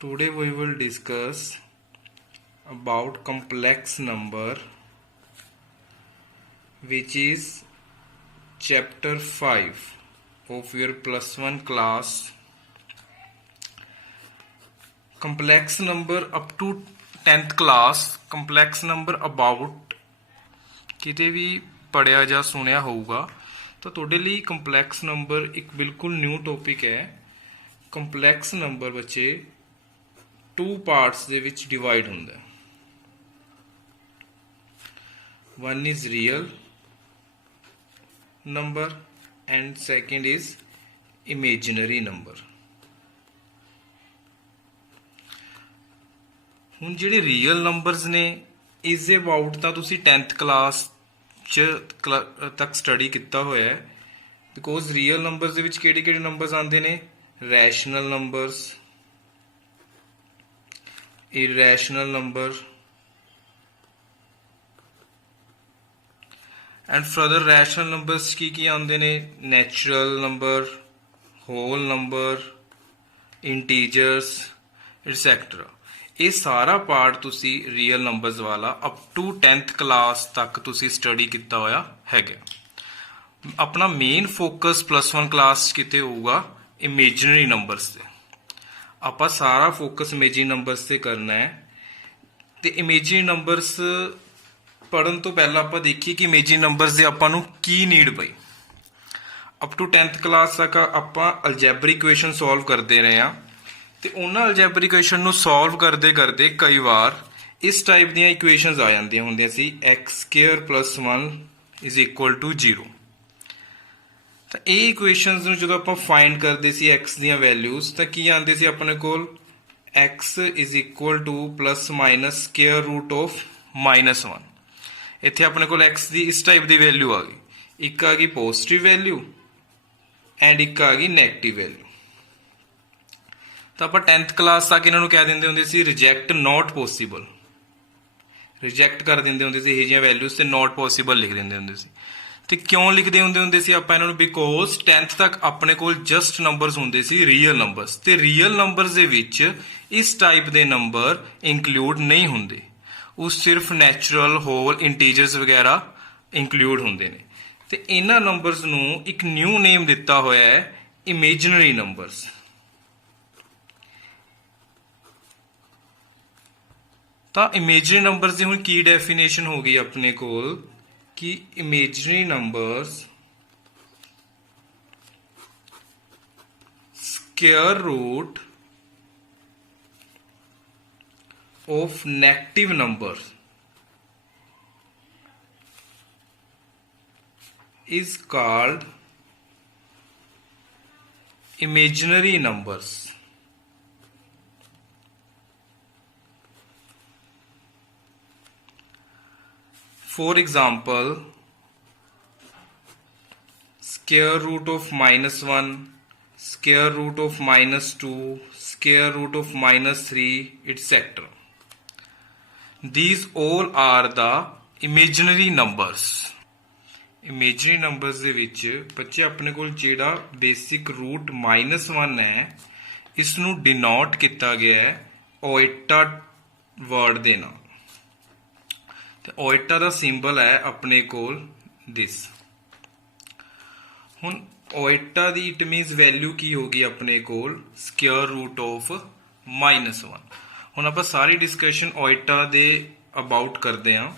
Today we will discuss about complex number, which is chapter 5 of your plus 1 class. Complex number up to 10th class, complex number about ਕਿਤੇ ਵੀ ਪੜਿਆ ਜਾਂ ਸੁਣਿਆ ਹੋਊਗਾ ਤਾਂ ਤੁਹਾਡੇ ਲਈ ਕੰਪਲੈਕਸ ਨੰਬਰ ਇੱਕ ਬਿਲਕੁਲ ਨਿਊ ਟੌਪਿਕ ਹੈ। ਕੰਪਲੈਕਸ ਨੰਬਰ ਬੱਚੇ 2 ਪਾਰਟਸ ਦੇ ਵਿੱਚ ਡਿਵਾਈਡ ਹੁੰਦਾ ਹੈ। One is real number and second is imaginary number। ਹੁਣ ਜਿਹੜੇ ਰੀਅਲ ਨੰਬਰਸ ਨੇ ਇਜ਼ ਅਬਾਊਟ ਤਾਂ ਤੁਸੀਂ 10th ਕਲਾਸ ਚ ਤੱਕ ਸਟੱਡੀ ਕੀਤਾ ਹੋਇਆ ਹੈ, ਬਿਕੋਜ਼ ਰੀਅਲ ਨੰਬਰਸ ਦੇ ਵਿੱਚ ਕਿਹੜੇ ਕਿਹੜੇ ਨੰਬਰਸ ਆਉਂਦੇ ਨੇ? Rational numbers, irrational number, and further rational numbers ਕੀ ਆਉਂਦੇ ਨੇ? natural number, whole number, integers, etc। ਇਹ ਸਾਰਾ ਪਾਰਟ ਤੁਸੀਂ ਰੀਅਲ ਨੰਬਰਸ ਵਾਲਾ ਅਪ ਟੂ 10th ਕਲਾਸ ਤੱਕ ਤੁਸੀਂ ਸਟੱਡੀ ਕੀਤਾ ਹੋਇਆ ਹੈਗਾ। ਆਪਣਾ ਮੇਨ ਫੋਕਸ ਪਲੱਸ 1 ਕਲਾਸ 'ਚ ਕਿਤੇ ਹੋਊਗਾ ਇਮੇਜਨਰੀ ਨੰਬਰਸ ਤੇ। ਆਪਾਂ ਸਾਰਾ ਫੋਕਸ ਇਮੇਜਨਰੀ ਨੰਬਰਸ ਤੇ ਕਰਨਾ ਹੈ। ਤੇ ਇਮੇਜਨਰੀ ਨੰਬਰਸ ਪੜ੍ਹਨ ਤੋਂ ਪਹਿਲਾਂ ਆਪਾਂ ਦੇਖੀਏ ਕਿ ਇਮੇਜਨਰੀ ਨੰਬਰਸ ਦੇ ਆਪਾਂ ਨੂੰ ਕੀ ਨੀਡ ਪਈ। ਅਪ ਟੂ 10th ਕਲਾਸ ਤੱਕ ਆਪਾਂ ਅਲਜੈਬਰਿਕ ਇਕੁਏਸ਼ਨ ਸੋਲਵ ਕਰਦੇ ਰਹੇ ਹਾਂ, ਤੇ ਉਹਨਾਂ ਅਲਜੈਬਰਿਕ ਇਕੁਏਸ਼ਨ ਨੂੰ ਸੋਲਵ ਕਰਦੇ ਕਰਦੇ ਕਈ ਵਾਰ ਇਸ ਟਾਈਪ ਦੀਆਂ ਇਕੁਏਸ਼ਨਸ ਆ ਜਾਂਦੀਆਂ ਹੁੰਦੀਆਂ ਸੀ, x² + 1 = 0। ਤਾਂ ਇਹ ਇਕੁਏਸ਼ਨਸ ਨੂੰ ਜਦੋਂ ਆਪਾਂ ਫਾਈਂਡ ਕਰਦੇ ਸੀ x ਦੀਆਂ ਵੈਲਿਊਜ਼, ਤਾਂ ਕੀ ਆਉਂਦੇ ਸੀ ਆਪਣੇ ਕੋਲ? x = ±√(-1)। ਇੱਥੇ ਆਪਣੇ ਕੋਲ x ਦੀ ਇਸ ਟਾਈਪ ਦੀ ਵੈਲਿਊ ਆ ਗਈ, ਇੱਕ ਆ ਗਈ ਪੋਜ਼ਿਟਿਵ ਵੈਲਿਊ ਐਂਡ ਇੱਕ ਆ ਗਈ ਨੈਗੇਟਿਵ ਵੈਲਿਊ। ਤਾਂ ਆਪਾਂ 10th ਕਲਾਸ ਤੱਕ ਇਹਨਾਂ ਨੂੰ ਕਹਿ ਦਿੰਦੇ ਹੁੰਦੇ ਸੀ ਰਿਜੈਕਟ ਨਾਟ ਪੋਸੀਬਲ, ਰਿਜੈਕਟ ਕਰ ਦਿੰਦੇ ਹੁੰਦੇ ਸੀ ਇਹ ਜਿਹੀਆਂ ਵੈਲਿਊਜ਼ ਤੇ ਨਾਟ ਪੋਸੀਬਲ ਲਿਖ ਦਿੰਦੇ ਹੁੰਦੇ ਸੀ। ਤੇ ਕਿਉਂ ਲਿਖਦੇ ਹੁੰਦੇ ਸੀ ਆਪਾਂ ਇਹਨਾਂ ਨੂੰ? ਬਿਕੋਜ਼ 10th ਤੱਕ ਆਪਣੇ ਕੋਲ ਜਸਟ ਨੰਬਰਸ ਹੁੰਦੇ ਸੀ ਰੀਅਲ ਨੰਬਰਸ, ਤੇ ਰੀਅਲ ਨੰਬਰਸ ਦੇ ਵਿੱਚ ਇਸ ਟਾਈਪ ਦੇ ਨੰਬਰ ਇੰਕਲੂਡ ਨਹੀਂ ਹੁੰਦੇ, ਉਹ ਸਿਰਫ ਨੈਚੁਰਲ, ਹੋਲ, ਇੰਟੀਜਰਸ ਵਗੈਰਾ ਇੰਕਲੂਡ ਹੁੰਦੇ ਨੇ। ਤੇ ਇਹਨਾਂ ਨੰਬਰਸ ਨੂੰ ਇੱਕ ਨਿਊ ਨੇਮ ਦਿੱਤਾ ਹੋਇਆ ਹੈ ਇਮੇਜਨਰੀ ਨੰਬਰਸ। ਤਾਂ ਇਮੇਜਨਰੀ ਨੰਬਰਸ ਦੀ ਹੁਣ ਕੀ ਡੈਫੀਨੇਸ਼ਨ ਹੋ ਗਈ ਆਪਣੇ ਕੋਲ ਕਿ imaginary numbers square root of negative numbers is called imaginary numbers। For example, square root of -1, square root of -2, square root of -3, etc. These all are the imaginary numbers। Imaginary numbers ਦੇ ਵਿੱਚ ਬੱਚੇ ਆਪਣੇ ਕੋਲ ਜਿਹੜਾ basic route -1 ਹੈ, ਇਸ ਨੂੰ denote ਕੀਤਾ ਗਿਆ ਹੈ ਓਇਟਾ ਵਰਡ ਦੇ ਨਾਲ। ਤੇ ਓਇਟਾ ਦਾ ਸਿੰਬਲ ਹੈ ਆਪਣੇ ਕੋਲ ਦਿਸ। ਹੁਣ ਓਇਟਾ ਦੀ ਇਟ ਮੀਨਸ ਵੈਲਿਊ ਕੀ ਹੋਗੀ ਆਪਣੇ ਕੋਲ? Square root of -1। ਹੁਣ ਆਪਾਂ ਸਾਰੀ ਡਿਸਕਸ਼ਨ ਓਇਟਾ ਦੇ ਅਬਾਊਟ ਕਰਦੇ ਹਾਂ।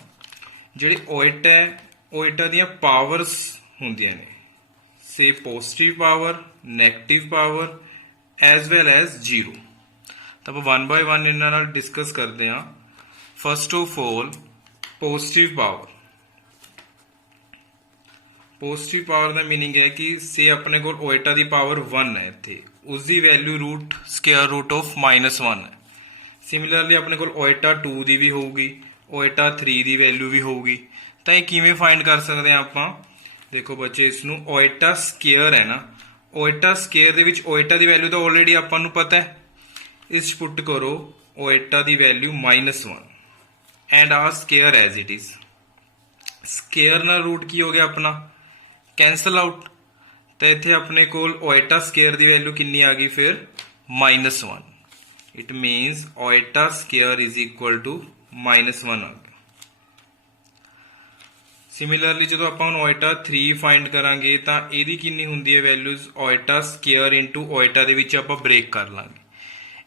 ਜਿਹੜੇ ਓਇਟਾ ਹੈ, ਓਇਟਾ ਦੀਆਂ ਪਾਵਰਸ ਹੁੰਦੀਆਂ ਨੇ, say positive power, negative power as well as 0। ਤਾਂ ਆਪਾਂ 1 ਬਾਏ 1 ਇਹਨਾਂ ਨਾਲ ਡਿਸਕਸ ਕਰਦੇ ਹਾਂ। First of all positive power. Positive power the meaning ਹੈ ਕਿ ਸੇ ਆਪਣੇ ਕੋਲ ਓਇਟਾ ਦੀ ਪਾਵਰ 1 ਹੈ, ਇੱਥੇ ਉਸਦੀ value root square root of -1 ਹੈ। ਸਿਮਿਲਰਲੀ ਆਪਣੇ ਕੋਲ ਓਇਟਾ 2 ਦੀ ਵੀ ਹੋਊਗੀ, ਓਇਟਾ 3 ਦੀ ਵੈਲਿਊ ਵੀ ਹੋਊਗੀ। ਤਾਂ ਇਹ ਕਿਵੇਂ ਫਾਈਂਡ ਕਰ ਸਕਦੇ ਹਾਂ ਆਪਾਂ? ਦੇਖੋ ਬੱਚੇ, ਇਸ ਨੂੰ ਓਇਟਾ ਸਕੁਅਰ ਹੈ ਨਾ, ਓਇਟਾ ਸਕੁਅਰ ਦੇ ਵਿੱਚ ਓਇਟਾ ਦੀ ਵੈਲਿਊ ਤਾਂ ਆਲਰੇਡੀ ਆਪਾਂ ਨੂੰ ਪਤਾ ਹੈ। ਇਸ ਪੁੱਟ ਕਰੋ ਓਇਟਾ ਦੀ value -1 and r square as it is. Square ਨਾਲ ਰੂਟ ਕੀ ਹੋ ਗਿਆ ਆਪਣਾ? Cancel out. ਤਾਂ ਇੱਥੇ ਆਪਣੇ ਕੋਲ ਓਇਟਾ ਸਕੁਅਰ ਦੀ ਵੈਲਿਊ ਕਿੰਨੀ ਆ ਗਈ ਫਿਰ? -1। It means iota square is equal to -1 आ गया। सिमिलरली जो आप ओएटा 3 फाइंड करांगे तो यदी कितनी होंगी है वैल्यूज ओएटा स्केयर इंटू ओएटा दे विच आपां ब्रेक कर लांगे।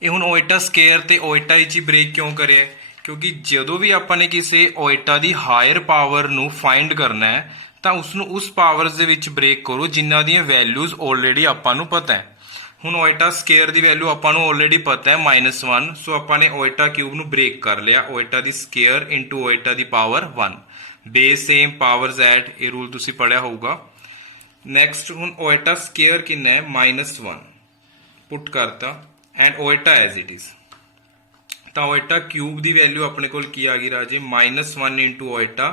ये हुण ओएटा स्केयर ते ओएटा विच ही ब्रेक क्यों करे, क्योंकि जदों भी आपां ने किसी ओएटा दी हायर पावर नूं फाइंड करना है तो उसनूं उस पावर्स दे विच ब्रेक करो जिन्हां दी वैल्यूज ऑलरेडी आपां नूं पता है। हुण ओएटा स्केयर दी वैल्यू आपां नूं ऑलरेडी पता है -1, सो आपां ने ओएटा क्यूब नूं ब्रेक कर लिया, ओएटा दी स्केयर इंटू ओएटा दी power 1, base same powers add, ये रूल तुसीं पढ़िया होऊगा। नैक्सट हुण ओएटा स्केयर कितना है -1 पुट करता एंड ओएटा एज इट इज, तो ओएटा क्यूब दी वैल्यू अपने कोल की आ गई राजे -1 into iota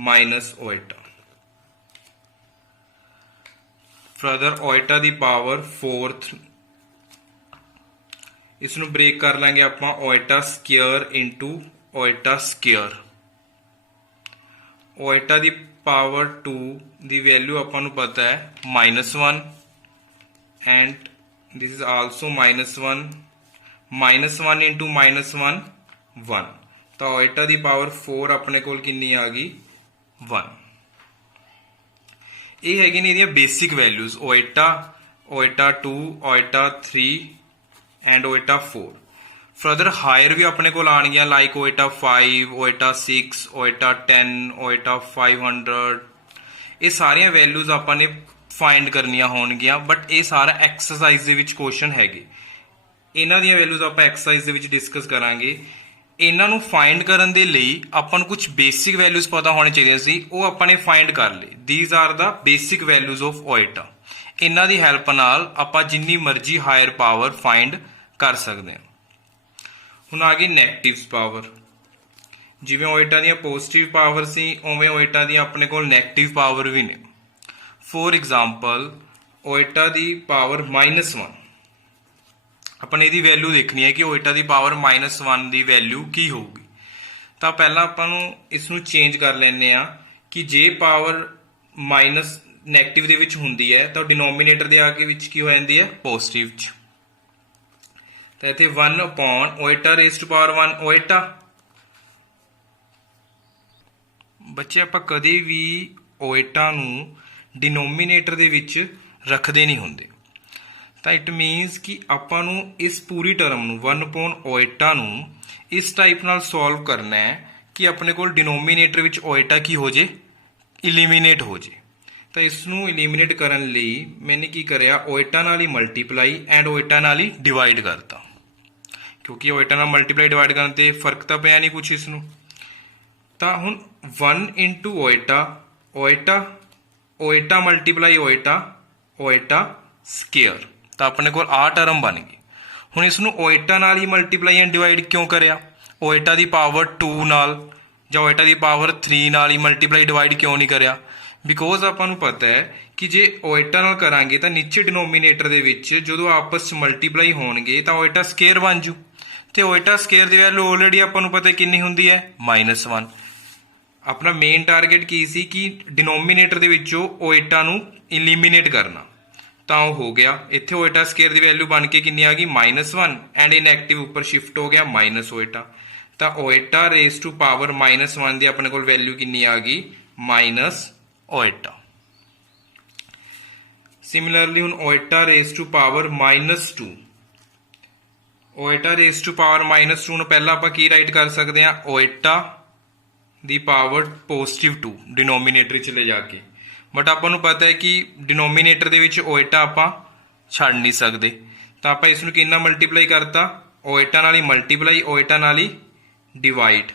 minus iota. Further iota दी पावर 4th, इसनू ब्रेक कर लेंगे आपां iota square into iota square. Iota दी पावर 2 दी वैल्यू आपां नूं पता है -1 and this is also -1, -1 into -1 1, तो ओएटा दी पावर 4 अपने कोल कितनी आ गई 1। ये हैगी ने इहदियां basic values iota, iota 2, iota 3 and iota 4। Further higher भी अपने को आनियां लाइक ओएटा 5, ओएटा 6, ओएटा 10, ओएटा 500, ये सारिया वैल्यूज आपां ने फाइंड करनियां होणगियां, बट ये सारा एक्सरसाइज दे विच क्वेश्चन हैगे। इन्हां दी वैल्यूज आपां एक्सरसाइज दे विच डिस्कस करांगे। इन्हां नूं फाइंड करन दे लई आपां नूं कुछ बेसिक वैल्यूज पता होने चाहिए सी, वो आपां ने फाइंड कर लए। These are the basic values of iota. इन्हां दी हेल्प नाल आपां जिन्नी मर्जी हायर पावर फाइंड कर सकते हैं। हुण आ गई नैगेटिव पावर, जिवें ओएटा दी पॉजिटिव पावर सी उवें ओएटा दी अपने कोल नैगेटिव पावर भी ने। फॉर एग्जाम्पल ओएटा दी पावर -1, अपन इहदी वैल्यू देखनी है कि ओएटा दी पावर -1 दी वैल्यू की होगी। तो पहला आपां नूं इसनूं चेंज कर लैंदे आ कि जे पावर माइनस नैगेटिव दे विच हुंदी है तो डिनोमीनेटर दे आके विच की हो जांदी है पॉजिटिव च। तो इत्थे 1 अपॉन ओएटा रेज़ टू पावर 1 ओएटा। बच्चे आपां कदे भी ओएटा नूं डिनोमीनेटर दे विच रखदे नहीं हुंदे, तो इट मीनस कि आपां नूं इस पूरी टर्म नूं 1 अपॉन ओएटा नूं इस टाइप नाल सॉल्व करना है कि अपने कोल डिनोमीनेटर विच ओएटा की हो जे इलीमीनेट हो जे। तो इसनूं इलीमीनेट करन लई मैंने की करिया ओएटा नाल ही मल्टीप्लाई एंड ओएटा नाल ही डिवाइड करता, क्योंकि ओएटा नाल मल्टीप्लाई डिवाइड करन ते फर्क तो पिया नहीं कुछ इसनूं। तो हुण 1 इंटू ओएटा, ओएटा ओएटा मल्टीप्लाई ओएटा, ओएटा स्केयर, तो अपने कोल आ टर्म बन गई। हुण इसनूं ओएटा नाल ही मल्टीप्लाई एंड डिवाइड क्यों करिया, ओएटा दी पावर 2 नाल जां ओएटा दी पावर 3 नाल ही मल्टीप्लाई डिवाइड क्यों नहीं करिया, बिकॉज आपां नूं पता है कि जे ओएटा नाल करांगे तो नीचे डिनोमीनेटर दे विच जदों आपस च मल्टीप्लाई होणगे तो ओएटा स्केयर बन जू, तो ओएटा स्केयर दी वैल्यू ऑलरेडी आपां नूं पता कितनी हुंदी है -1। अपना मेन टारगेट की सी कि डिनोमीनेटर दे विचों ओएटा नूं इलीमीनेट करना, तो हो गया। इत्थे ओएटा स्केयर दी वैल्यू बन के कितनी आ गई -1 एंड ये नैगेटिव ऊपर शिफ्ट हो गया माइनस ओएटा, तो ओएटा रेज़ टू पावर -1 दी अपने कोल वैल्यू कितनी आ गई माइनस ओएटा। सिमिलरली हुण iota raise to power -2, iota raise to power -2 पहला आपां की राइट कर सकते हैं ओएटा दी पावर +2 डिनोमीनेटर च ले जाके, बट आपां नूं पता है कि डिनोमीनेटर दे विच ओएटा आपां छड्ड नहीं सकते, तो आपां इसनूं कितना मल्टीप्लाई करता ओएटा नाल ही मल्टीप्लाई ओएटा नाल ही डिवाइड,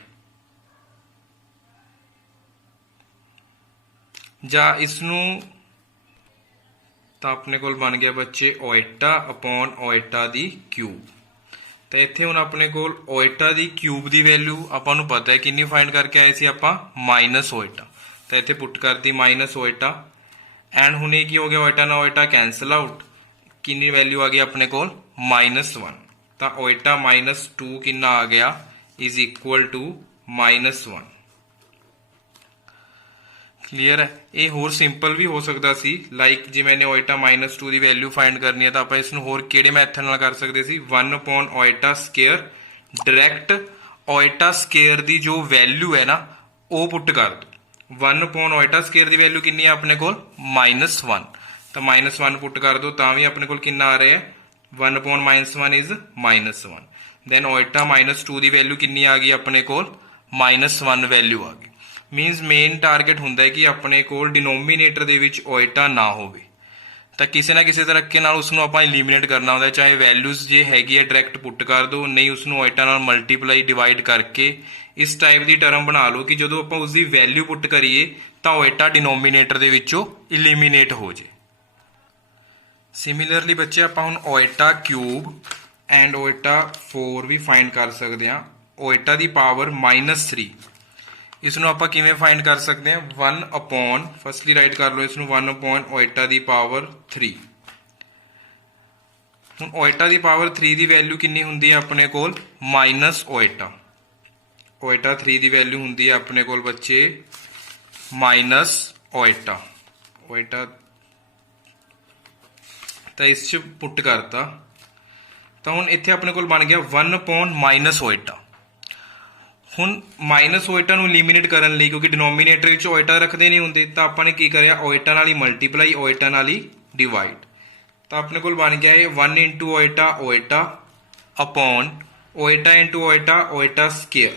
जा इसनूं तो अपने कोल बन गया बच्चे ओएटा अपॉन ओएटा दी क्यूब। तो इत्थे हुण अपने कोल ओएटा दी क्यूब दी वैल्यू आपां नूं पता है कितनी फाइंड करके आए सी आपां माइनस ओएटा, तो इत्थे पुट करती माइनस ओएटा एंड हुण ये की हो गया ओएटा ना ओएटा कैंसल आउट, कितनी वैल्यू आ गई अपने कोल -1, तो ओएटा -2 कितना आ गया इज इक्वल टू -1। ਕਲੀਅਰ ਹੈ। ਇਹ ਹੋਰ ਸਿੰਪਲ ਵੀ ਹੋ ਸਕਦਾ ਸੀ, ਲਾਈਕ ਜੇ ਮੈਨੇ ਓਇਟਾ -2 ਦੀ ਵੈਲਿਊ ਫਾਈਂਡ ਕਰਨੀ ਹੈ ਤਾਂ ਆਪਾਂ ਇਸ ਨੂੰ ਹੋਰ ਕਿਹੜੇ ਮੈਥਡ ਨਾਲ ਕਰ ਸਕਦੇ ਸੀ, 1 ਓਇਟਾ ਸਕੇਅਰ, ਡਾਇਰੈਕਟ ਓਇਟਾ ਸਕੇਅਰ ਦੀ ਜੋ ਵੈਲਿਊ ਹੈ ਨਾ ਉਹ ਪੁੱਟ ਕਰ ਦੋ। 1 ਓਇਟਾ ਸਕੇਅਰ ਦੀ ਵੈਲਿਊ ਕਿੰਨੀ ਹੈ ਆਪਣੇ ਕੋਲ, -1, ਤਾਂ -1 ਪੁੱਟ ਕਰ ਦੋ ਤਾਂ ਵੀ ਆਪਣੇ ਕੋਲ ਕਿੰਨਾ ਆ ਰਿਹਾ ਹੈ, 1/-1 ਇਜ਼ -1। ਦੈਨ ਓਇਟਾ -2 ਦੀ ਵੈਲਿਊ ਕਿੰਨੀ ਆ ਗਈ ਆਪਣੇ ਕੋਲ, -1 ਵੈਲਿਊ ਆ ਗਈ। ਮੀਨਸ ਮੇਨ ਟਾਰਗੇਟ ਹੁੰਦਾ ਹੈ ਕਿ ਆਪਣੇ ਕੋਲ ਡਿਨੋਮੀਨੇਟਰ ਦੇ ਵਿੱਚ ਓਇਟਾ ਨਾ ਹੋਵੇ, ਤਾਂ ਕਿਸੇ ਨਾ ਕਿਸੇ ਤਰੀਕੇ ਨਾਲ ਉਸ ਨੂੰ ਆਪਾਂ ਇਲੀਮੀਨੇਟ ਕਰਨਾ ਹੁੰਦਾ। ਚਾਹੇ ਵੈਲਿਊਜ਼ ਜੇ ਹੈਗੀ ਹੈ ਡਾਇਰੈਕਟ ਪੁੱਟ ਕਰ ਦਿਓ, ਨਹੀਂ ਉਸ ਨੂੰ ਓਇਟਾ ਨਾਲ ਮਲਟੀਪਲਾਈ ਡਿਵਾਈਡ ਕਰਕੇ ਇਸ ਟਾਈਪ ਦੀ ਟਰਮ ਬਣਾ ਲਓ ਕਿ ਜਦੋਂ ਆਪਾਂ ਉਸ ਦੀ ਵੈਲਿਊ ਪੁੱਟ ਕਰੀਏ ਤਾਂ ਓਇਟਾ ਡਿਨੋਮੀਨੇਟਰ ਦੇ ਵਿੱਚੋਂ ਇਲੀਮੀਨੇਟ ਹੋ ਜੇ। ਸਿਮਿਲਰਲੀ ਬੱਚੇ ਆਪਾਂ ਹੁਣ ਓਇਟਾ ਕਿਊਬ ਐਂਡ ਓਇਟਾ 4 ਵੀ ਫਾਈਂਡ ਕਰ ਸਕਦੇ ਹਾਂ। ਓਇਟਾ ਦੀ ਪਾਵਰ -3 ਇਸ ਨੂੰ ਆਪਾਂ ਕਿਵੇਂ ਫਾਈਂਡ ਕਰ ਸਕਦੇ ਹਾਂ, 1 ਫਸਟਲੀ ਰਾਈਟ ਕਰ ਲਓ ਇਸ ਨੂੰ 1 ਓਇਟਾ ਦੀ ਪਾਵਰ 3। ਹੁਣ ਓਇਟਾ ਦੀ ਪਾਵਰ 3 ਦੀ ਵੈਲਿਊ ਕਿੰਨੀ ਹੁੰਦੀ ਹੈ ਆਪਣੇ ਕੋਲ, -ਓਇਟਾ। ਓਇਟਾ 3 ਦੀ ਵੈਲਿਊ ਹੁੰਦੀ ਹੈ ਆਪਣੇ ਕੋਲ ਬੱਚੇ -ਓਇਟਾ। ਓਇਟਾ ਤਾਂ ਇਸ 'ਚ ਪੁੱਟ ਕਰਤਾ, ਤਾਂ ਹੁਣ ਇੱਥੇ ਆਪਣੇ ਕੋਲ ਬਣ ਗਿਆ 1 ਓਇਟਾ। ਹੁਣ ਓਇਟਾ ਨੂੰ ਇਲੀਮੀਨੇਟ ਕਰਨ ਲਈ, ਕਿਉਂਕਿ ਡਿਨੋਮੀਨੇਟਰ ਵਿੱਚ ਓਇਟਾ ਰੱਖਦੇ ਨਹੀਂ ਹੁੰਦੇ, ਤਾਂ ਆਪਾਂ ਨੇ ਕੀ ਕਰਿਆ, ਓਇਟਾ ਨਾਲ ਹੀ ਮਲਟੀਪਲਾਈ, ਓਇਟਾ ਨਾਲ ਹੀ ਡਿਵਾਈਡ। ਤਾਂ ਆਪਣੇ ਕੋਲ ਬਣ ਗਿਆ ਇਹ 1 ਓਇਟਾ ਓਇਟਾ ਅਪੋਨ ਓਇਟਾ ਓਇਟਾ ਸਕੇਅਰ।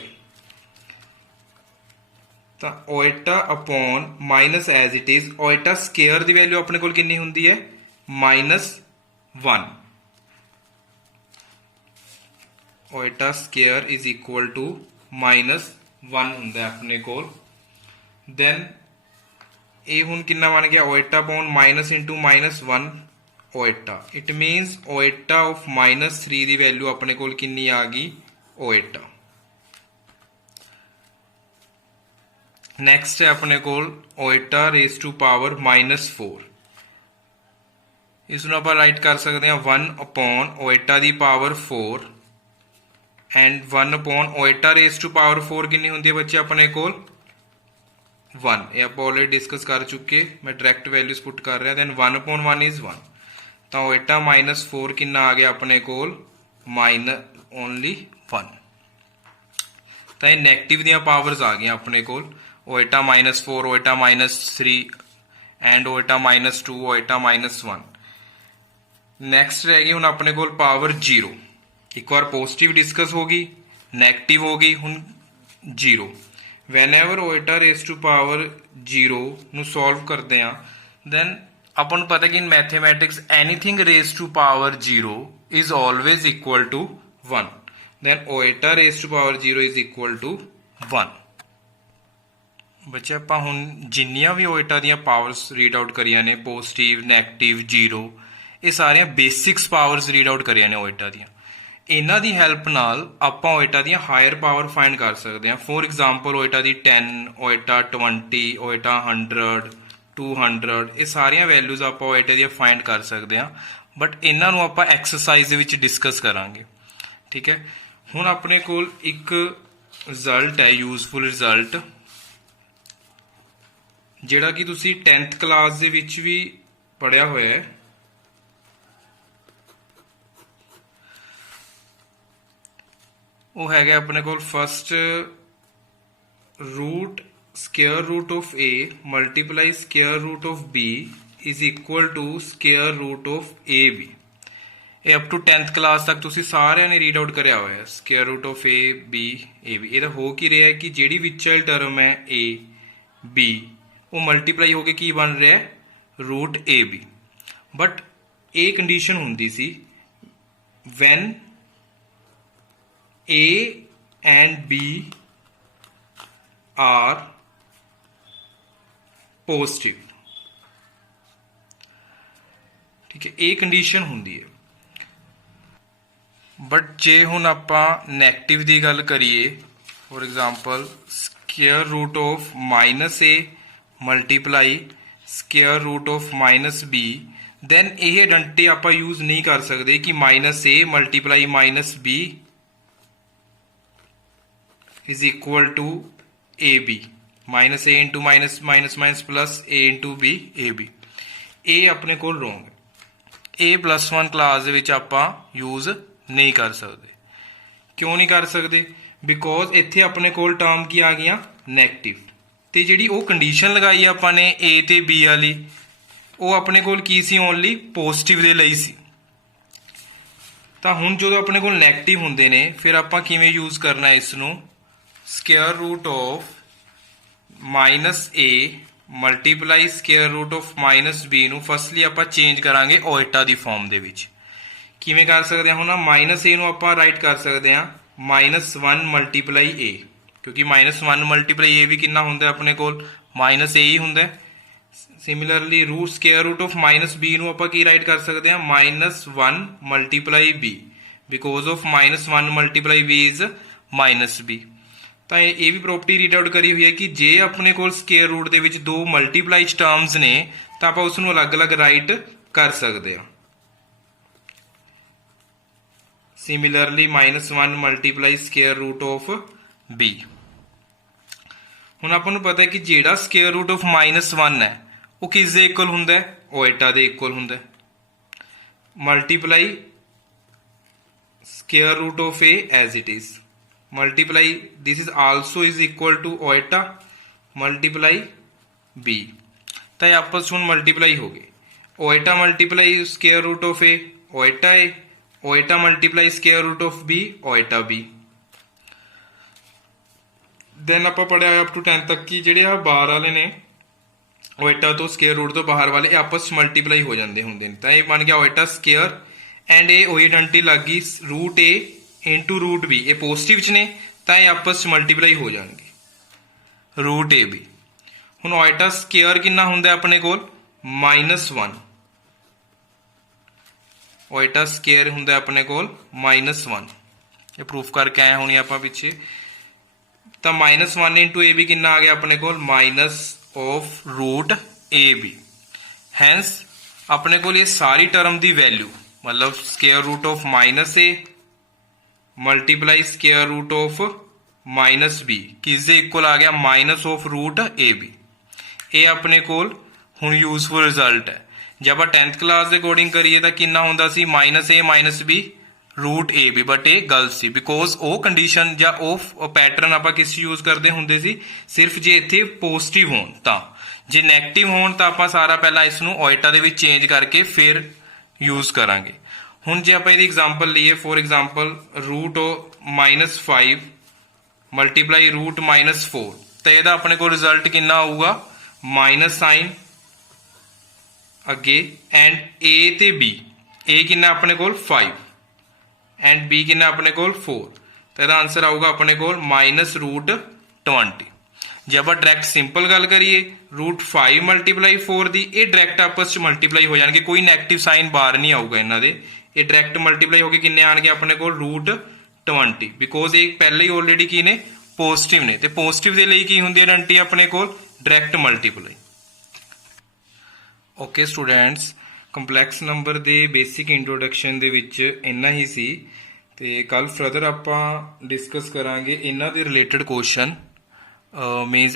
ਤਾਂ iota upon minus as it is iota square ਦੀ ਵੈਲਿਊ ਆਪਣੇ ਕੋਲ ਕਿੰਨੀ ਹੁੰਦੀ ਹੈ, -1। Iota square is equal to -1 ਹੁੰਦਾ ਆਪਣੇ ਕੋਲ। ਦੈਨ ਇਹ ਹੁਣ ਕਿੰਨਾ ਬਣ ਗਿਆ, ਓਇਟਾ upon -1 ਓਇਟਾ। It means ਓਇਟਾ of -3 the value ਆਪਣੇ ਕੋਲ ਕਿੰਨੀ ਆ ਗਈ, ਓਇਟਾ। ਨੈਕਸਟ ਹੈ ਆਪਣੇ ਕੋਲ ਓਇਟਾ ਰੇਜ਼ ਟੂ ਪਾਵਰ -4। ਇਸ ਨੂੰ ਆਪਾਂ ਰਾਈਟ ਕਰ ਸਕਦੇ ਹਾਂ 1 ਓਇਟਾ ਦੀ power 4 and 1 iota raise to power 4 ਕਿੰਨੀ ਹੁੰਦੀ ਹੈ ਬੱਚੇ ਆਪਣੇ ਕੋਲ, 1। ਇਹ ਆਪਾਂ ਆਲਰੇਡੀ ਡਿਸਕਸ ਕਰ ਚੁੱਕੇ, ਮੈਂ ਡਾਇਰੈਕਟ ਵੈਲਿਊਜ਼ ਪੁੱਟ ਕਰ ਰਿਹਾ। ਦੈਨ 1/1 ਇਜ਼ 1, ਤਾਂ ਓਇਟਾ -4 ਕਿੰਨਾ ਆ ਗਿਆ ਆਪਣੇ ਕੋਲ, ਓਨਲੀ 1। ਤਾਂ ਇਹ ਨੈਗੇਟਿਵ ਦੀਆਂ ਪਾਵਰਸ ਆ ਗਈਆਂ ਆਪਣੇ ਕੋਲ, ਓਇਟਾ -4 ਓਇਟਾ -3 ਐਂਡ ਓਇਟਾ -2 ਓਇਟਾ -1। ਨੈਕਸਟ ਰਹਿ ਗਈ ਹੁਣ ਆਪਣੇ ਕੋਲ ਪਾਵਰ 0। ਇੱਕ ਵਾਰ ਪੋਜ਼ਿਟਿਵ ਡਿਸਕਸ ਹੋ ਗਈ, ਨੈਗੇਟਿਵ ਹੋ ਗਈ, ਹੁਣ 0। ਵੈਨਐਵਰ ਓਇਟਾ ਰੇਜ਼ ਟੂ ਪਾਵਰ 0 ਨੂੰ ਸੋਲਵ ਕਰਦੇ ਹਾਂ, ਦੈਨ ਆਪਾਂ ਨੂੰ ਪਤਾ ਕਿ in mathematics anything raise to power 0 is always equal to 1। Then iota raise to power 0 is equal to 1। ਬੱਚੇ ਆਪਾਂ ਹੁਣ ਜਿੰਨੀਆਂ ਵੀ ਓਇਟਾ ਦੀਆਂ ਪਾਵਰਸ ਰੀਡ ਆਊਟ ਕਰੀਆਂ ਨੇ, ਪੋਜ਼ਿਟਿਵ, ਨੈਗੇਟਿਵ, 0, ਇਹ ਸਾਰੀਆਂ ਬੇਸਿਕਸ ਪਾਵਰਸ ਰੀਡ ਆਊਟ ਕਰੀਆਂ ਨੇ ਓਇਟਾ ਦੀਆਂ। ਇਹਨਾਂ ਦੀ ਹੈਲਪ ਨਾਲ ਆਪਾਂ ਓਇਟਾ ਦੀਆਂ ਹਾਇਰ ਪਾਵਰ ਫਾਈਂਡ ਕਰ ਸਕਦੇ ਹਾਂ। ਫੋਰ ਐਗਜ਼ਾਮਪਲ ਓਇਟਾ ਦੀ 10, ਓਇਟਾ 20, ਓਇਟਾ 100, 200, ਇਹ ਸਾਰੀਆਂ ਵੈਲਿਊਜ਼ ਆਪਾਂ ਓਇਟਾ ਦੀਆਂ ਫਾਈਂਡ ਕਰ ਸਕਦੇ ਹਾਂ, ਬਟ ਇਹਨਾਂ ਨੂੰ ਆਪਾਂ ਐਕਸਰਸਾਈਜ਼ ਦੇ ਵਿੱਚ ਡਿਸਕਸ ਕਰਾਂਗੇ। ਠੀਕ ਹੈ, ਹੁਣ ਆਪਣੇ ਕੋਲ ਇੱਕ ਰਿਜ਼ਲਟ ਹੈ, ਯੂਜ਼ਫੁਲ ਰਿਜ਼ਲਟ, ਜਿਹੜਾ ਕਿ ਤੁਸੀਂ 10th ਕਲਾਸ ਦੇ ਵਿੱਚ ਵੀ ਪੜ੍ਹਿਆ ਹੋਇਆ ਹੈ। ਉਹ ਹੈਗਾ ਆਪਣੇ ਕੋਲ first root square route of a multiply square route of b is equal to square route of ab। ਇਹ ਅਪ ਟੂ 10th ਕਲਾਸ ਤੱਕ ਤੁਸੀਂ ਸਾਰਿਆਂ ਨੇ ਰੀਡ ਆਊਟ ਕਰਿਆ ਹੋਇਆ ਹੈ, ਸਕੇਅਰ route of a b ab। ਇਹਦਾ ਹੋ ਕੀ ਰਿਹਾ ਹੈ ਕਿ ਜਿਹੜੀ ਵਿੱਚ ਵਾਲੀ ਟਰਮ ਹੈ a b ਉਹ ਮਲਟੀਪਲਾਈ ਹੋ ਕੇ ਕੀ ਬਣ ਰਿਹਾ ਹੈ, ਰੂਟ ab। ਬਟ ਇਹ ਕੰਡੀਸ਼ਨ ਹੁੰਦੀ ਸੀ van A and B are positive। ਠੀਕ ਹੈ, ਇਹ ਕੰਡੀਸ਼ਨ ਹੁੰਦੀ ਹੈ। ਬਟ ਜੇ ਹੁਣ ਆਪਾਂ ਨੈਗੇਟਿਵ ਦੀ ਗੱਲ ਕਰੀਏ, for example square route of -a multiply square route of -b, then ਇਹ ਆਇਡੈਂਟਿਟੀ ਆਪਾਂ ਯੂਜ਼ ਨਹੀਂ ਕਰ ਸਕਦੇ ਕਿ -a multiply -b is equal to AB। Minus a into minus minus minus plus a into b a b, ये अपने कोल रोंग है। ਇਹ +1 ਕਲਾਸ ਦੇ ਵਿੱਚ ਆਪਾਂ ਯੂਜ਼ ਨਹੀਂ ਕਰ ਸਕਦੇ। ਕਿਉਂ ਨਹੀਂ ਕਰ ਸਕਦੇ? ਬਿਕੋਜ਼ ਇੱਥੇ ਆਪਣੇ ਕੋਲ ਟਰਮ ਕੀ ਆ ਗਈਆਂ ਨੈਗੇਟਿਵ, ਤੇ ਜਿਹੜੀ ਉਹ ਕੰਡੀਸ਼ਨ ਲਗਾਈ ਆਪਾਂ ਨੇ A ਤੇ B ਵਾਲੀ, ਉਹ ਆਪਣੇ ਕੋਲ ਕੀ ਸੀ? ਓਨਲੀ ਪੋਜ਼ਿਟਿਵ ਦੇ ਲਈ ਸੀ। ਤਾਂ ਹੁਣ ਜਦੋਂ ਆਪਣੇ ਕੋਲ ਨੈਗੇਟਿਵ ਹੁੰਦੇ ਨੇ ਫਿਰ ਆਪਾਂ ਕਿਵੇਂ ਯੂਜ਼ ਕਰਨਾ ਇਸ ਨੂੰ? Square root of -a multiply square root of -b ਨੂੰ ਫਸਟਲੀ ਆਪਾਂ ਚੇਂਜ ਕਰਾਂਗੇ ਓਇਟਾ ਦੀ ਫਾਰਮ ਦੇ ਵਿੱਚ। ਕਿਵੇਂ ਕਰ ਸਕਦੇ ਹਾਂ? ਹੁਣ -a ਨੂੰ ਆਪਾਂ ਰਾਈਟ ਕਰ ਸਕਦੇ ਹਾਂ -1 ਮਲਟੀਪਲਾਈ a, ਕਿਉਂਕਿ -1 ਮਲਟੀਪਲਾਈ a ਵੀ ਕਿੰਨਾ ਹੁੰਦਾ ਆਪਣੇ ਕੋਲ? -a ਹੀ ਹੁੰਦਾ। Similarly root square root of -b ਨੂੰ ਆਪਾਂ ਕੀ ਰਾਈਟ ਕਰ ਸਕਦੇ ਹਾਂ? -1 multiply b, because of -1 multiply b is -b। ਤਾਂ ਇਹ ਵੀ ਪ੍ਰੋਪਰਟੀ ਰੀਡ ਆਊਟ ਕਰੀ ਹੋਈ ਹੈ ਕਿ ਜੇ ਆਪਣੇ ਕੋਲ ਸਕੁਅਰ ਰੂਟ ਦੇ ਵਿੱਚ ਦੋ ਮਲਟੀਪਲਾਈ ਟਰਮਸ ਨੇ ਤਾਂ ਆਪਾਂ ਉਸ ਨੂੰ ਅਲੱਗ-ਅਲੱਗ ਰਾਈਟ ਕਰ ਸਕਦੇ ਹਾਂ। Similarly -1 multiply square root of b। ਹੁਣ ਆਪਾਂ ਨੂੰ ਪਤਾ ਹੈ ਕਿ ਜਿਹੜਾ ਸਕੁਅਰ ਰੂਟ ਆਫ -1 ਹੈ ਉਹ ਕਿਸ ਦੇ ਇਕੁਅਲ ਹੁੰਦਾ ਹੈ? ਓਇਟਾ ਦੇ ਇਕੁਅਲ ਹੁੰਦਾ ਹੈ। Multiply square root of a as it is, multiply this is also is equal to oita multiply b। ਤਾਂ ਇਹ ਆਪਸ ਵਿੱਚ ਮਲਟੀਪਲਾਈ ਹੋ ਗਏ। oita multiply square root of a oita a, oita multiply square root of b oita b। Then ਆਪਾਂ ਪੜਿਆ up to 10 ਤੱਕ ਕਿ ਜਿਹੜੇ ਆ ਬਾਹਰ ਵਾਲੇ ਨੇ oita ਤੋਂ ਸਕੁਅਰ ਰੂਟ ਤੋਂ ਬਾਹਰ ਵਾਲੇ ਆਪਸ ਵਿੱਚ ਮਲਟੀਪਲਾਈ ਹੋ ਜਾਂਦੇ ਹੁੰਦੇ ਨੇ। ਤਾਂ ਇਹ ਬਣ ਗਿਆ oita ਸਕੁਅਰ ਐਂਡ ਇਹ ਆਇਡੈਂਟੀ ਲੱਗ ਗਈ root a into root b। ਇਹ ਪੋਜ਼ਿਟਿਵ ਚ ਨੇ ਤਾਂ ਇਹ ਆਪਸ ਚ ਮਲਟੀਪਲਾਈ ਹੋ ਜਾਣਗੇ ਰੂਟ a b। ਹੁਣ ਓਇਟਾ ਸਕੁਅਰ ਕਿੰਨਾ ਹੁੰਦਾ ਆਪਣੇ ਕੋਲ? -1। ਓਇਟਾ ਸਕੁਅਰ ਹੁੰਦਾ ਆਪਣੇ ਕੋਲ -1। ਇਹ ਪ੍ਰੂਫ ਕਰਕੇ ਆਏ ਹੋਣੀ ਆਪਾਂ ਪਿੱਛੇ। ਤਾਂ -1 ਇੰਟੂ a b ਕਿੰਨਾ ਆ ਗਿਆ ਆਪਣੇ ਕੋਲ? Minus of root a b। Hence ਆਪਣੇ ਕੋਲ ਇਹ ਸਾਰੀ ਟਰਮ ਦੀ ਵੈਲਿਊ ਮਤਲਬ square root of -a multiply square root of -b ਕਿਸ ਦੇ ਇਕੁਅਲ ਆ ਗਿਆ? Minus of root a b। ਇਹ ਆਪਣੇ ਕੋਲ ਹੁਣ ਯੂਜ਼ਫੁਲ ਰਿਜ਼ਲਟ ਹੈ। ਜੇ ਆਪਾਂ 10th ਕਲਾਸ ਦੇ ਅਕੋਰਡਿੰਗ ਕਰੀਏ ਤਾਂ ਕਿੰਨਾ ਹੁੰਦਾ ਸੀ? -a -b root a b, but ਇਹ ਗਲਤ ਸੀ ਬਿਕੋਜ਼ ਉਹ ਕੰਡੀਸ਼ਨ ਜਾਂ ਉਹ ਪੈਟਰਨ ਆਪਾਂ ਕਿਸ ਯੂਜ਼ ਕਰਦੇ ਹੁੰਦੇ ਸੀ? ਸਿਰਫ ਜੇ ਇੱਥੇ ਪੋਜ਼ਿਟਿਵ ਹੋਣ ਤਾਂ। ਜੇ ਨੈਗੇਟਿਵ ਹੋਣ ਤਾਂ ਆਪਾਂ ਸਾਰਾ ਪਹਿਲਾਂ ਇਸ ਨੂੰ ਓਇਟਾ ਦੇ ਵਿੱਚ ਚੇਂਜ ਕਰਕੇ ਫਿਰ ਯੂਜ਼ ਕਰਾਂਗੇ। ਹੁਣ ਜੇ ਆਪਾਂ ਇਹਦੀ ਐਗਜ਼ਾਮਪਲ ਲਈਏ, for example root -5 multiply root -4, ਤਾਂ ਇਹਦਾ ਆਪਣੇ ਕੋਲ ਰਿਜ਼ਲਟ ਕਿੰਨਾ ਆਊਗਾ? ਮਾਈਨਸ ਸਾਈਨ ਅੱਗੇ ਐਂਡ a ਤੇ b। a ਕਿੰਨਾ ਆਪਣੇ ਕੋਲ? 5 ਐਂਡ b ਕਿੰਨਾ ਆਪਣੇ ਕੋਲ? 4। ਤਾਂ ਇਹਦਾ ਆਨਸਰ ਆਊਗਾ ਆਪਣੇ ਕੋਲ -√20। ਜੇ ਆਪਾਂ ਡਾਇਰੈਕਟ ਸਿੰਪਲ ਗੱਲ ਕਰੀਏ √5 ਮਲਟੀਪਲਾਈ 4 ਦੀ, ਇਹ ਡਾਇਰੈਕਟ ਆਪਸ ਚ ਮਲਟੀਪਲਾਈ ਹੋ ਜਾਣਗੇ, ਕੋਈ ਨੈਗੇਟਿਵ ਸਾਈਨ ਬਾਹਰ ਨਹੀਂ ਆਊਗਾ ਇਹਨਾਂ ਦੇ। ਇਹ ਡਾਇਰੈਕਟ ਮਲਟੀਪਲਾਈ ਹੋ ਕੇ ਕਿੰਨੇ ਆਣਗੇ ਆਪਣੇ ਕੋਲ? √20, ਬਿਕੋਜ਼ ਇਹ ਪਹਿਲੇ ਹੀ ਆਲਰੇਡੀ ਕੀ ਨੇ? ਪੋਜ਼ਿਟਿਵ ਨੇ। ਤੇ ਪੋਜ਼ਿਟਿਵ ਦੇ ਲਈ ਕੀ ਹੁੰਦੀ ਹੈ ਆਇਡੈਂਟੀ ਆਪਣੇ ਕੋਲ? Direct multiply. Okay students, complex number ਦੇ ਬੇਸਿਕ ਇੰਟਰੋਡਕਸ਼ਨ ਦੇ ਵਿੱਚ ਇੰਨਾ ਹੀ ਸੀ, ਤੇ ਕੱਲ ਫਰਦਰ ਆਪਾਂ ਡਿਸਕਸ ਕਰਾਂਗੇ ਇਹਨਾਂ ਦੇ ਰਿਲੇਟਡ ਕੁਐਸਚਨ ਮੀਨਸ